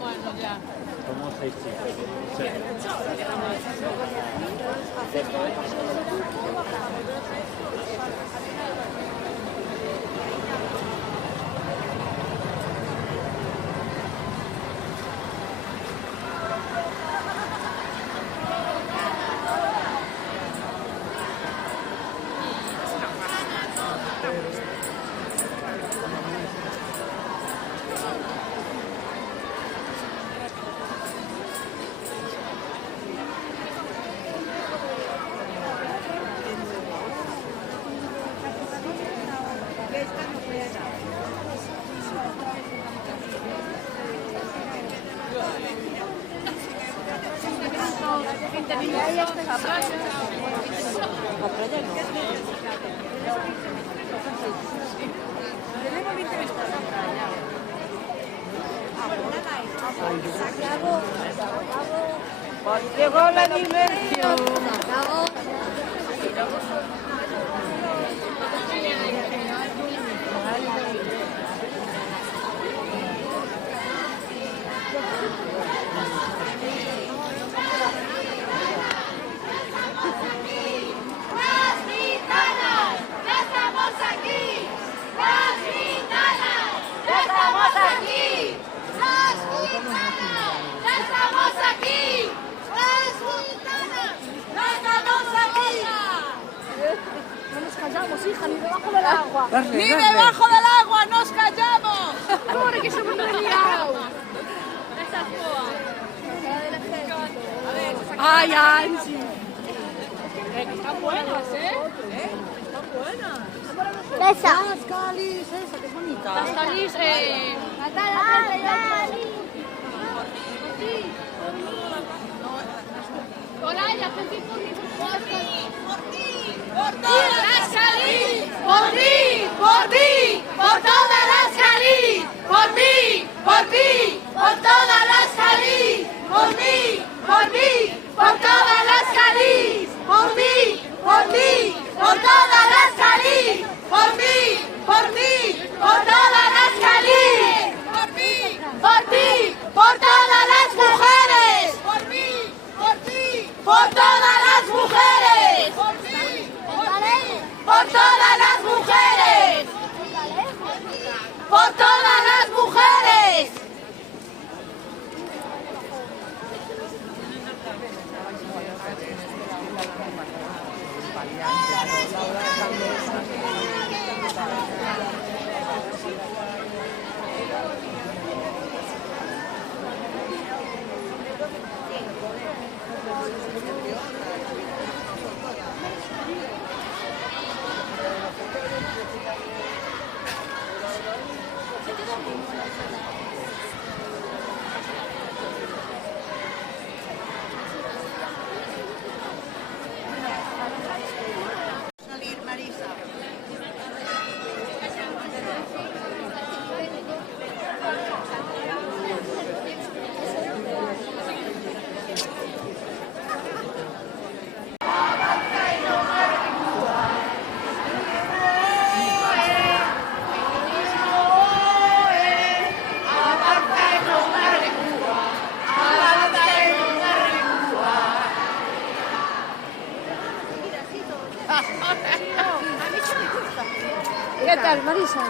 Bueno, ya. Somos 6 chicos. Sí. Llegó la diversión. Hija, ni debajo del agua. ¡Ni debajo del agua! ¡Nos callamos! ¡Corre, que se me ha liado! ¡Ay, Angie! Están buenas, ¿eh? Están buenas. ¡Esa! Las calis, esa, qué bonita. Las calis, Hola, ya por ti. ¡Por todas las calis! ¡Por ti! ¡Por ti! ¡Por todas las calis! ¡Por mí! ¡Por ti! ¡Por todas las calis! ¡Por mí! ¡Por ti! ¡Por todas las calis! ¡Por mí! ¡Por ti! ¡Por todas las calis! ¡Por mí! ¡Por ti! ¡Por todas las calis! ¡Por mí! ¡Por ti! ¡Por todas las mujeres! ¡Por mí! ¡Por ti! ¡Por todas las mujeres! ¡Por mí! ¡Por todas las mujeres! ¡Por todas las mujeres! Salir, Marisa. ¿Qué tal, Marisa?